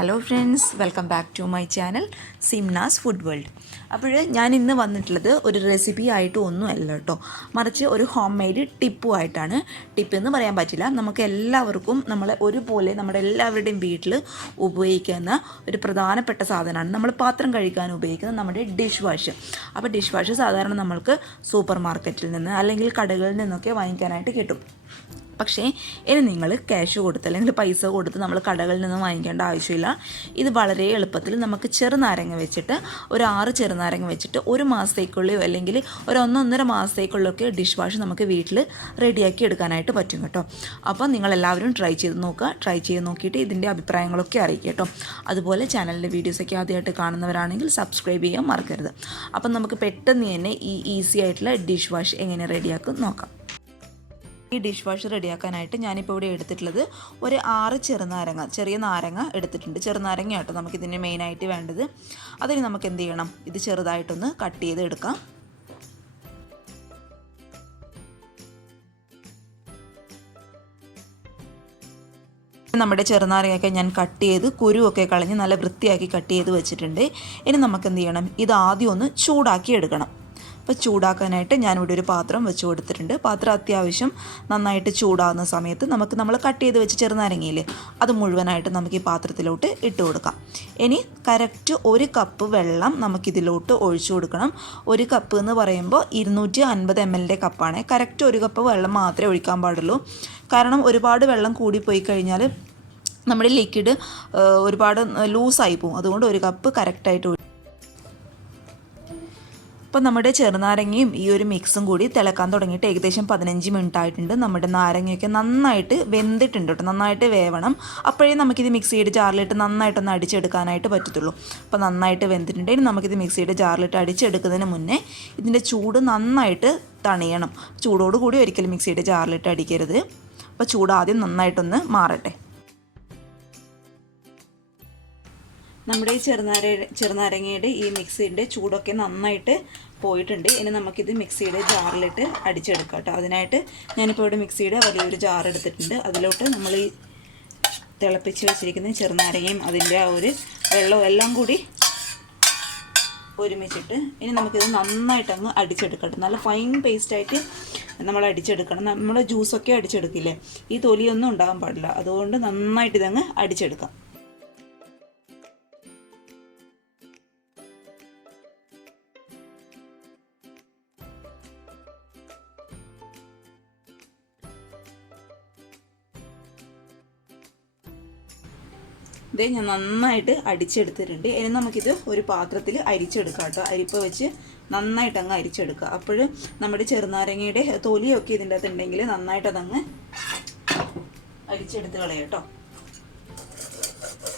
Hello friends, welcome back to my channel Simnas food world. അപ്പോൾ ഞാൻ ഇന്ന് വന്നിട്ടുള്ളത് ഒരു റെസിപ്പി ആയിട്ട് ഒന്നുമല്ല കേട്ടോ, മറിച്ച് ഒരു ഹോം മെയ്ഡ് ടിപ്പുമായിട്ടാണ്. ടിപ്പ് എന്ന് പറയാൻ പറ്റില്ല, നമുക്ക് എല്ലാവർക്കും ഒരുപോലെ നമ്മുടെ എല്ലാവരുടെയും വീട്ടിൽ ഉപയോഗിക്കുന്ന ഒരു പ്രധാനപ്പെട്ട സാധനമാണ് നമ്മൾ പാത്രം കഴുകാൻ ഉപയോഗിക്കുന്ന നമ്മുടെ ഡിഷ് വാഷ്. അപ്പോൾ ഡിഷ് വാഷ് സാധാരണ നമ്മൾക്ക് സൂപ്പർ മാർക്കറ്റിൽ നിന്ന് അല്ലെങ്കിൽ കടകളിൽ നിന്നൊക്കെ വാങ്ങിക്കാനായിട്ട് കിട്ടും. പക്ഷേ ഇനി നിങ്ങൾ ക്യാഷ് കൊടുത്ത് അല്ലെങ്കിൽ പൈസ കൊടുത്ത് നമ്മൾ കടകളിൽ നിന്ന് വാങ്ങിക്കേണ്ട ആവശ്യമില്ല. ഇത് വളരെ എളുപ്പത്തിൽ നമുക്ക് ചെറുനാരങ്ങ വെച്ചിട്ട് ഒരു 6 ചെറുനാരങ്ങ വെച്ചിട്ട് ഒരു മാസത്തേക്കുള്ളിയോ അല്ലെങ്കിൽ ഒരു 1-1.5 മാസത്തേക്കുള്ളൊക്കെ ഡിഷ് വാഷ് നമുക്ക് വീട്ടിൽ റെഡിയാക്കി എടുക്കാനായിട്ട് പറ്റും കേട്ടോ. അപ്പോൾ നിങ്ങളെല്ലാവരും ട്രൈ ചെയ്ത് നോക്കുക. ട്രൈ ചെയ്ത് നോക്കിയിട്ട് ഇതിൻ്റെ അഭിപ്രായങ്ങളൊക്കെ അറിയിക്കുക കേട്ടോ. അതുപോലെ ചാനലിൻ്റെ വീഡിയോസൊക്കെ ആദ്യമായിട്ട് കാണുന്നവരാണെങ്കിൽ സബ്സ്ക്രൈബ് ചെയ്യാൻ മറക്കരുത്. അപ്പം നമുക്ക് പെട്ടെന്ന് തന്നെ ഈ ഈസി ആയിട്ടുള്ള ഡിഷ് വാഷ് എങ്ങനെ റെഡിയാക്കും നോക്കാം. ഈ ഡിഷ് വാഷ് റെഡിയാക്കാനായിട്ട് ഞാനിപ്പോൾ ഇവിടെ എടുത്തിട്ടുള്ളത് ഒരു 6 ചെറിയ നാരങ്ങ എടുത്തിട്ടുണ്ട്. ചെറുനാരങ്ങ കേട്ടോ നമുക്കിതിന് മെയിനായിട്ട് വേണ്ടത്. അതിന് നമുക്ക് എന്ത് ചെയ്യണം, ഇത് ചെറുതായിട്ടൊന്ന് കട്ട് ചെയ്ത് എടുക്കാം. നമ്മുടെ ചെറുനാരങ്ങയൊക്കെ ഞാൻ കട്ട് ചെയ്ത് കുരുവൊക്കെ കളഞ്ഞ് നല്ല വൃത്തിയാക്കി കട്ട് ചെയ്ത് വെച്ചിട്ടുണ്ട്. ഇനി നമുക്ക് എന്ത് ചെയ്യണം, ഇത് ആദ്യം ഒന്ന് ചൂടാക്കി എടുക്കണം. അപ്പോൾ ചൂടാക്കാനായിട്ട് ഞാനിവിടെ ഒരു പാത്രം വെച്ച് കൊടുത്തിട്ടുണ്ട്. പാത്രം അത്യാവശ്യം നന്നായിട്ട് ചൂടാകുന്ന സമയത്ത് നമ്മൾ കട്ട് ചെയ്ത് വെച്ച് ചെറുനാരങ്ങയില്ലേ, അത് മുഴുവനായിട്ട് നമുക്ക് ഈ പാത്രത്തിലോട്ട് ഇട്ട് കൊടുക്കാം. ഇനി കറക്റ്റ് 1 കപ്പ് വെള്ളം നമുക്കിതിലോട്ട് ഒഴിച്ചു കൊടുക്കണം. 1 കപ്പ് എന്ന് പറയുമ്പോൾ 250 ml കപ്പാണ്. കറക്റ്റ് 1 കപ്പ് വെള്ളം മാത്രമേ ഒഴിക്കാൻ പാടുള്ളൂ. കാരണം ഒരുപാട് വെള്ളം കൂടിപ്പോയി കഴിഞ്ഞാൽ നമ്മുടെ ലിക്വിഡ് ഒരുപാട് ലൂസായി പോകും. അതുകൊണ്ട് 1 കപ്പ് കറക്റ്റായിട്ട്. അപ്പോൾ നമ്മുടെ ചെറുനാരങ്ങയും ഈ ഒരു മിക്സും കൂടി തിളക്കാൻ തുടങ്ങിയിട്ട് ഏകദേശം 15 മിനിറ്റ് ആയിട്ടുണ്ട്. നമ്മുടെ നാരങ്ങയൊക്കെ നന്നായിട്ട് വെന്തിട്ടുണ്ട് കേട്ടോ, നന്നായിട്ട് വേവണം. അപ്പോഴേ നമുക്കിത് മിക്സിയുടെ ജാറിലിട്ട് നന്നായിട്ടൊന്ന് അടിച്ചെടുക്കാനായിട്ട് പറ്റത്തുള്ളൂ. അപ്പോൾ നന്നായിട്ട് വെന്തിട്ടുണ്ട്. ഇനി നമുക്കിത് മിക്സിയുടെ ജാറിലിട്ട് അടിച്ചെടുക്കുന്നതിന് മുന്നേ ഇതിൻ്റെ ചൂട് നന്നായിട്ട് തണിയണം. ചൂടോടുകൂടി ഒരിക്കലും മിക്സിയുടെ ജാറിലിട്ട് അടിക്കരുത്. അപ്പോൾ ചൂട് ആദ്യം നന്നായിട്ടൊന്ന് മാറട്ടെ. നമ്മുടെ ഈ ചെറുനാരങ്ങയുടെ ഈ മിക്സിയുടെ ചൂടൊക്കെ നന്നായിട്ട് പോയിട്ടുണ്ട്. ഇനി നമുക്കിത് മിക്സിയുടെ ജാറിലിട്ട് അടിച്ചെടുക്കാം കേട്ടോ. അതിനായിട്ട് ഞാനിപ്പോൾ ഇവിടെ മിക്സിയുടെ വലിയൊരു ജാർ എടുത്തിട്ടുണ്ട്. അതിലോട്ട് നമ്മൾ ഈ തിളപ്പിച്ച് വെച്ചിരിക്കുന്ന ചെറുനാരങ്ങയും അതിൻ്റെ ആ ഒരു വെള്ളവും എല്ലാം കൂടി ഒരുമിച്ചിട്ട് ഇനി നമുക്കിത് നന്നായിട്ട് അങ്ങ് അടിച്ചെടുക്കട്ടെ. നല്ല ഫൈൻ പേസ്റ്റായിട്ട് നമ്മൾ അടിച്ചെടുക്കണം. നമ്മൾ ജ്യൂസൊക്കെ അടിച്ചെടുക്കില്ലേ, ഈ തൊലിയൊന്നും ഉണ്ടാകാൻ പാടില്ല. അതുകൊണ്ട് നന്നായിട്ട് ഇതങ്ങ് അടിച്ചെടുക്കാം. ഇതേ ഞാൻ നന്നായിട്ട് അടിച്ചെടുത്തിട്ടുണ്ട്. ഇനി നമുക്കിത് ഒരു പാത്രത്തിൽ അരിച്ചെടുക്കാം കേട്ടോ. അരിപ്പ വെച്ച് നന്നായിട്ട് അങ്ങ് അരിച്ചെടുക്കുക. അപ്പോൾ നമ്മുടെ ചെറുനാരങ്ങയുടെ തൊലിയൊക്കെ ഇതിൻ്റെ അകത്ത് ഉണ്ടെങ്കിൽ നന്നായിട്ട് അതങ്ങ് അരിച്ചെടുത്ത് കളയാം കേട്ടോ.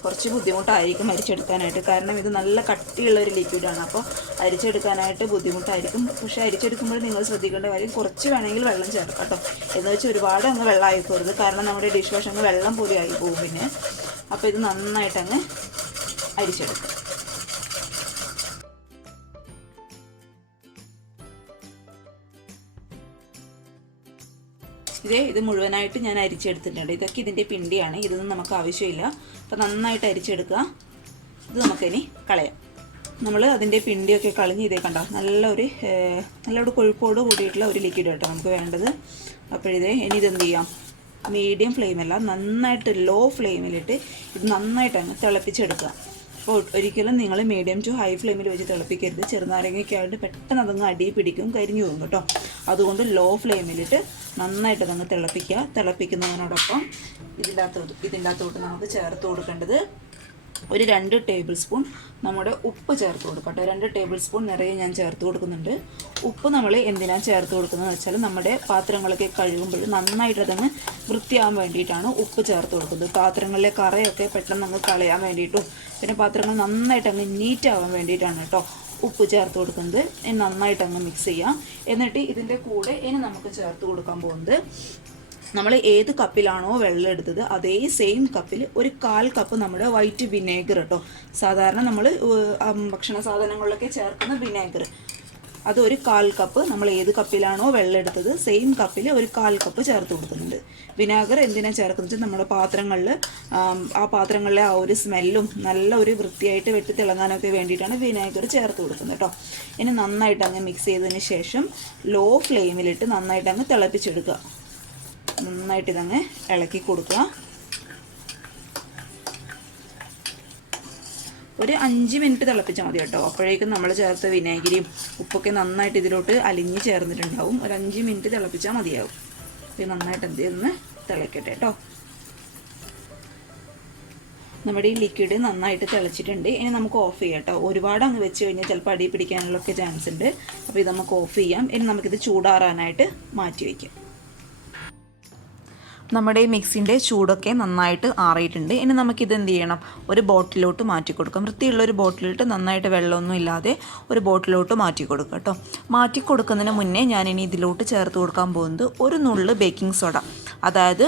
കുറച്ച് ബുദ്ധിമുട്ടായിരിക്കും അരിച്ചെടുക്കാനായിട്ട്, കാരണം ഇത് നല്ല കട്ടിയുള്ള ഒരു ലിക്വിഡാണ്. അപ്പോൾ അരിച്ചെടുക്കാനായിട്ട് ബുദ്ധിമുട്ടായിരിക്കും. പക്ഷേ അരിച്ചെടുക്കുമ്പോൾ നിങ്ങൾ ശ്രദ്ധിക്കേണ്ട കാര്യം, കുറച്ച് വേണമെങ്കിൽ വെള്ളം ചേർക്കാം കേട്ടോ. എന്ന് വെച്ചാൽ ഒരുപാട് അങ്ങ് വെള്ളം ആയിപ്പോരുത്, കാരണം നമ്മുടെ ഡിഷ് വാഷ് അങ്ങ് വെള്ളം പോലെ ആയി പോകും പിന്നെ. അപ്പോൾ ഇത് നന്നായിട്ടങ്ങ് അരിച്ചെടുക്കും. ഇത് മുഴുവനായിട്ട് ഞാൻ അരിച്ചെടുത്തിട്ടുണ്ട്. ഇതൊക്കെ ഇതിൻ്റെ പിണ്ടിയാണ്, ഇതൊന്നും നമുക്ക് ആവശ്യമില്ല. അപ്പോൾ നന്നായിട്ട് അരിച്ചെടുക്കുക. ഇത് നമുക്കിനി കളയാം. നമ്മൾ അതിൻ്റെ പിണ്ടിയൊക്കെ കളഞ്ഞ് ഇതേ കണ്ടോ, നല്ലൊരു കൊഴുപ്പോട് കൂടിയിട്ടുള്ള ഒരു ലിക്വിഡ് കേട്ടോ നമുക്ക് വേണ്ടത്. അപ്പോഴിതേ ഇനി ഇതെന്ത് ചെയ്യാം, മീഡിയം ഫ്ലെയിമല്ല, നന്നായിട്ട് ലോ ഫ്ലെയിമിലിട്ട് ഇത് നന്നായിട്ട് അങ്ങ് തിളപ്പിച്ചെടുക്കുക. അപ്പോൾ ഒരിക്കലും നിങ്ങൾ മീഡിയം ടു ഹൈ ഫ്ലെയിമിൽ വെച്ച് തിളപ്പിക്കരുത്. ചെറുനാരങ്ങയൊക്കെ ആയിട്ട് പെട്ടെന്ന് അതങ്ങ് അടി പിടിക്കും, കരിഞ്ഞു പോകും കേട്ടോ. അതുകൊണ്ട് ലോ ഫ്ലെയിമിലിട്ട് നന്നായിട്ട് അതങ്ങ് തിളപ്പിക്കുക. തിളപ്പിക്കുന്നതിനോടൊപ്പം ഇതിൻ്റെ അകത്തോട്ട് നമുക്ക് ചേർത്ത് കൊടുക്കേണ്ടത് ഒരു 2 ടേബിൾ സ്പൂൺ നമ്മുടെ ഉപ്പ് ചേർത്ത് കൊടുക്കാം കേട്ടോ. 2 ടേബിൾ സ്പൂൺ നിറയെ ഞാൻ ചേർത്ത് കൊടുക്കുന്നുണ്ട്. ഉപ്പ് നമ്മൾ എന്തിനാണ് ചേർത്ത് കൊടുക്കുന്നതെന്ന് വെച്ചാൽ നമ്മുടെ പാത്രങ്ങളൊക്കെ കഴുകുമ്പോൾ നന്നായിട്ട് അതങ്ങ് വൃത്തിയാകാൻ വേണ്ടിയിട്ടാണ് ഉപ്പ് ചേർത്ത് കൊടുക്കുന്നത്. പാത്രങ്ങളിലെ കറയൊക്കെ പെട്ടെന്ന് അങ്ങ് കളയാൻ വേണ്ടിയിട്ടും പിന്നെ പാത്രങ്ങൾ നന്നായിട്ട് അങ്ങ് നീറ്റാകാൻ വേണ്ടിയിട്ടാണ് കേട്ടോ ഉപ്പ് ചേർത്ത് കൊടുക്കുന്നത്. നന്നായിട്ട് അങ്ങ് മിക്സ് ചെയ്യാം. എന്നിട്ട് ഇതിൻ്റെ കൂടെ ഇനി നമുക്ക് ചേർത്ത് കൊടുക്കാൻ പോകുന്നത്, നമ്മൾ ഏത് കപ്പിലാണോ വെള്ളം എടുത്തത് അതേ സെയിം കപ്പിൽ ഒരു 1/4 കപ്പ് നമ്മുടെ വൈറ്റ് വിനേഗർ കേട്ടോ. സാധാരണ നമ്മൾ ഭക്ഷണ സാധനങ്ങളിലൊക്കെ ചേർക്കുന്ന വിനേഗർ അത് ഒരു 1/4 കപ്പ്, നമ്മൾ ഏത് കപ്പിലാണോ വെള്ളം എടുത്തത് സെയിം കപ്പിൽ ഒരു 1/4 കപ്പ് ചേർത്ത് കൊടുക്കുന്നുണ്ട്. വിനാഗിർ എന്തിനാണ് ചേർക്കുന്നത് വെച്ചാൽ നമ്മുടെ പാത്രങ്ങളിൽ ആ പാത്രങ്ങളിലെ ആ ഒരു സ്മെല്ലും നല്ല ഒരു വൃത്തിയായിട്ട് വെട്ടി തിളങ്ങാനൊക്കെ വേണ്ടിയിട്ടാണ് വിനാഗിർ ചേർത്ത് കൊടുക്കുന്നത് കേട്ടോ. ഇനി നന്നായിട്ട് അങ്ങ് മിക്സ് ചെയ്തതിന് ശേഷം ലോ ഫ്ലെയിമിലിട്ട് നന്നായിട്ട് അങ്ങ് തിളപ്പിച്ചെടുക്കുക. നന്നായിട്ട് ഇതങ്ങ് ഇളക്കി കൊടുക്കുക. ഒരു 5 മിനിറ്റ് തിളപ്പിച്ചാൽ മതി കേട്ടോ. അപ്പോഴേക്കും നമ്മൾ ചേർത്ത വിനാഗിരിയും ഉപ്പൊക്കെ നന്നായിട്ട് ഇതിലോട്ട് അലിഞ്ഞ് ചേർന്നിട്ടുണ്ടാവും. ഒരു 5 മിനിറ്റ് തിളപ്പിച്ചാൽ മതിയാവും. ഇത് നന്നായിട്ട് എന്ത് ചെയ്യുന്ന തിളക്കട്ടെ കേട്ടോ. നമ്മുടെ ഈ ലിക്വിഡ് നന്നായിട്ട് തിളച്ചിട്ടുണ്ട്. ഇനി നമുക്ക് ഓഫ് ചെയ്യാം കേട്ടോ. ഒരുപാട് അങ്ങ് വെച്ച് കഴിഞ്ഞാൽ ചിലപ്പോൾ അടി പിടിക്കാനുള്ളൊക്കെ ചാൻസ് ഉണ്ട്. അപ്പോൾ ഇത് നമുക്ക് ഓഫ് ചെയ്യാം. ഇനി നമുക്കിത് ചൂടാറാനായിട്ട് മാറ്റി വയ്ക്കാം. നമ്മുടെ ഈ മിക്സിൻ്റെ ചൂടൊക്കെ നന്നായിട്ട് ആറിയിട്ടുണ്ട്. ഇനി നമുക്കിത് എന്ത് ചെയ്യണം, ഒരു ബോട്ടിലോട്ട് മാറ്റി കൊടുക്കാം. വൃത്തിയുള്ള ഒരു ബോട്ടിലിട്ട് നന്നായിട്ട് വെള്ളമൊന്നും ഇല്ലാതെ ഒരു ബോട്ടിലോട്ട് മാറ്റി കൊടുക്കുക കേട്ടോ. മാറ്റി കൊടുക്കുന്നതിന് മുന്നേ ഞാനിനി ഇതിലോട്ട് ചേർത്ത് കൊടുക്കാൻ പോകുന്നത് ഒരു നുള്ള് ബേക്കിംഗ് സോഡ, അതായത്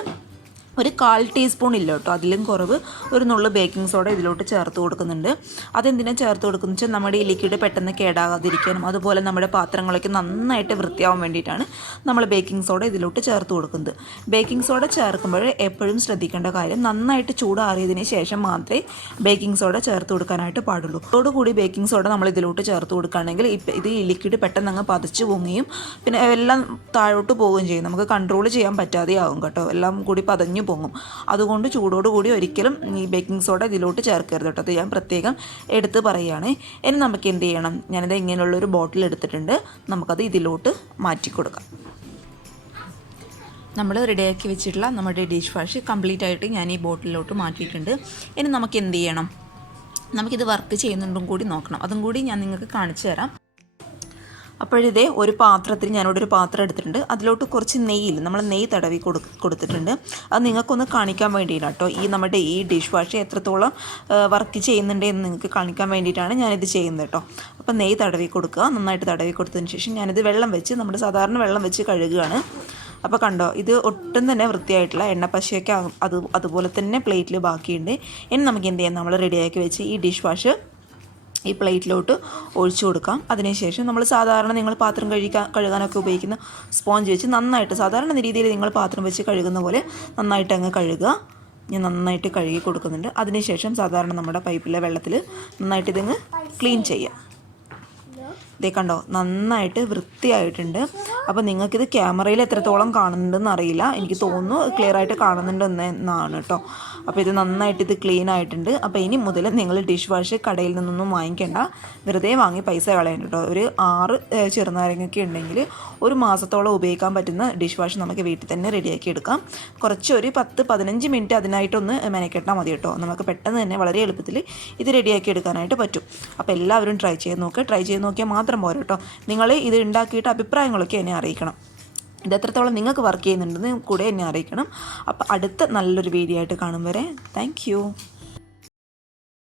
ഒരു 1/4 ടീസ്പൂൺ ഇല്ല കേട്ടോ, അതിലും കുറവ് ഒരു നുള്ള് ബേക്കിംഗ് സോഡ ഇതിലോട്ട് ചേർത്ത് കൊടുക്കുന്നുണ്ട്. അതെന്തിനാണ് ചേർത്ത് കൊടുക്കുന്നത് വെച്ചാൽ നമ്മുടെ ഈ ലിക്വിഡ് പെട്ടെന്ന് കേടാകാതിരിക്കാനും അതുപോലെ നമ്മുടെ പാത്രങ്ങളൊക്കെ നന്നായിട്ട് വൃത്തിയാവാൻ വേണ്ടിയിട്ടാണ് നമ്മൾ ബേക്കിംഗ് സോഡ ഇതിലോട്ട് ചേർത്ത് കൊടുക്കുന്നത്. ബേക്കിംഗ് സോഡ ചേർക്കുമ്പോൾ എപ്പോഴും ശ്രദ്ധിക്കേണ്ട കാര്യം, നന്നായിട്ട് ചൂടാറിയതിന് ശേഷം മാത്രമേ ബേക്കിംഗ് സോഡ ചേർത്ത് കൊടുക്കാനായിട്ട് പാടുള്ളൂ. അതോടുകൂടി ബേക്കിംഗ് സോഡ നമ്മൾ ഇതിലോട്ട് ചേർത്ത് കൊടുക്കുകയാണെങ്കിൽ ഇത് ഈ ലിക്വിഡ് പെട്ടെന്ന് അങ്ങ് പതച്ച് പൊങ്ങിയും പിന്നെ എല്ലാം താഴോട്ട് പോവുകയും ചെയ്യും. നമുക്ക് കൺട്രോൾ ചെയ്യാൻ പറ്റാതെയാവും കേട്ടോ, എല്ലാം കൂടി പതഞ്ഞു പൊങ്ങും. അതുകൊണ്ട് ചൂടോടുകൂടി ഒരിക്കലും ഈ ബേക്കിംഗ് സോഡ ഇതിലോട്ട് ചേർക്കരുത് കേട്ടോ. അത് ഞാൻ പ്രത്യേകം എടുത്ത് പറയുകയാണ്. ഇനി നമുക്ക് എന്ത് ചെയ്യണം, ഞാനിത് ഇങ്ങനെയുള്ളൊരു ബോട്ടിൽ എടുത്തിട്ടുണ്ട്, നമുക്കത് ഇതിലോട്ട് മാറ്റി കൊടുക്കാം. നമ്മൾ റെഡിയാക്കി വെച്ചിട്ടുള്ള നമ്മുടെ ഡിഷ് വാഷ് കംപ്ലീറ്റ് ആയിട്ട് ഞാൻ ഈ ബോട്ടിലോട്ട് മാറ്റിയിട്ടുണ്ട്. ഇനി നമുക്ക് എന്ത് ചെയ്യണം, നമുക്കിത് വർക്ക് ചെയ്യുന്നുണ്ടും കൂടി നോക്കണം. അതും കൂടി ഞാൻ നിങ്ങൾക്ക് കാണിച്ചു തരാം. അപ്പോഴിതേ ഒരു പാത്രത്തിൽ ഞാനിവിടെ ഒരു പാത്രം എടുത്തിട്ടുണ്ട്. അതിലോട്ട് കുറച്ച് നെയ്യിൽ നമ്മൾ നെയ്യ് തടവി കൊടുത്തിട്ടുണ്ട്. അത് നിങ്ങൾക്കൊന്ന് കാണിക്കാൻ വേണ്ടിയില്ല കേട്ടോ. നമ്മുടെ ഈ ഡിഷ് വാഷ് എത്രത്തോളം വർക്ക് ചെയ്യുന്നുണ്ട് എന്ന് നിങ്ങൾക്ക് കാണിക്കാൻ വേണ്ടിയിട്ടാണ് ഞാനിത് ചെയ്യുന്നത് കേട്ടോ. അപ്പോൾ നെയ്യ് തടവി കൊടുക്കുക. നന്നായിട്ട് തടവി കൊടുത്തതിന് ശേഷം ഞാനിത് വെള്ളം വെച്ച്, നമ്മുടെ സാധാരണ വെള്ളം വെച്ച് കഴുകുകയാണ്. അപ്പോൾ കണ്ടോ, ഇത് ഒട്ടും തന്നെ വൃത്തിയായിട്ടുള്ള എണ്ണപ്പശയൊക്കെ അതുപോലെ തന്നെ പ്ലേറ്റിൽ ബാക്കിയുണ്ട്. ഇനി നമുക്ക് എന്ത് ചെയ്യാം, നമ്മൾ റെഡിയാക്കി വെച്ച് ഈ ഡിഷ് വാഷ് ഈ പ്ലേറ്റിലോട്ട് ഒഴിച്ചു കൊടുക്കാം. അതിനുശേഷം നമ്മൾ സാധാരണ നിങ്ങൾ പാത്രം കഴുകാനൊക്കെ ഉപയോഗിക്കുന്ന സ്പോഞ്ച് വെച്ച് നന്നായിട്ട് സാധാരണ രീതിയിൽ നിങ്ങൾ പാത്രം വെച്ച് കഴുകുന്ന പോലെ നന്നായിട്ട് അങ്ങ് കഴുകുക. ഞാൻ നന്നായിട്ട് കഴുകി കൊടുക്കുന്നുണ്ട്. അതിനുശേഷം സാധാരണ നമ്മുടെ പൈപ്പിലെ വെള്ളത്തിൽ നന്നായിട്ട് ഇതങ്ങ് ക്ലീൻ ചെയ്യാം. ഇതേ കണ്ടോ, നന്നായിട്ട് വൃത്തിയായിട്ടുണ്ട്. അപ്പോൾ നിങ്ങൾക്കിത് ക്യാമറയിൽ എത്രത്തോളം കാണുന്നുണ്ടെന്ന് അറിയില്ല, എനിക്ക് തോന്നുന്നു ക്ലിയർ ആയിട്ട് കാണുന്നുണ്ടെന്നാണ് കേട്ടോ. അപ്പോൾ ഇത് നന്നായിട്ട് ഇത് ക്ലീൻ ആയിട്ടുണ്ട്. അപ്പോൾ ഇനി മുതൽ നിങ്ങൾ ഡിഷ് വാഷ് കടയിൽ നിന്നൊന്നും വാങ്ങിക്കേണ്ട, വെറുതെ വാങ്ങി പൈസ കളയണ്ട കേട്ടോ. ഒരു 6 ചെറുനാരങ്ങയൊക്കെ ഉണ്ടെങ്കിൽ ഒരു മാസത്തോളം ഉപയോഗിക്കാൻ പറ്റുന്ന ഡിഷ് വാഷ് നമുക്ക് വീട്ടിൽ തന്നെ റെഡിയാക്കി എടുക്കാം. ഒരു 10-15 മിനിറ്റ് അതിനായിട്ടൊന്ന് മെനക്കെട്ടാൽ മതി കേട്ടോ. നമുക്ക് പെട്ടെന്ന് തന്നെ വളരെ എളുപ്പത്തിൽ ഇത് റെഡിയാക്കി എടുക്കാനായിട്ട് പറ്റും. അപ്പോൾ എല്ലാവരും ട്രൈ ചെയ്ത് നോക്കിയാൽ മാത്രം പോരാ കേട്ടോ. നിങ്ങൾ ഇത് ഉണ്ടാക്കിയിട്ട് അഭിപ്രായങ്ങളൊക്കെ എന്നെ അറിയിക്കണം. ഇത് എത്രത്തോളം നിങ്ങൾക്ക് വർക്ക് ചെയ്യുന്നുണ്ടെന്ന് കൂടെ എന്നെ അറിയിക്കണം. അപ്പോൾ അടുത്ത നല്ലൊരു വീഡിയോ ആയിട്ട് കാണും വരെ താങ്ക് യു.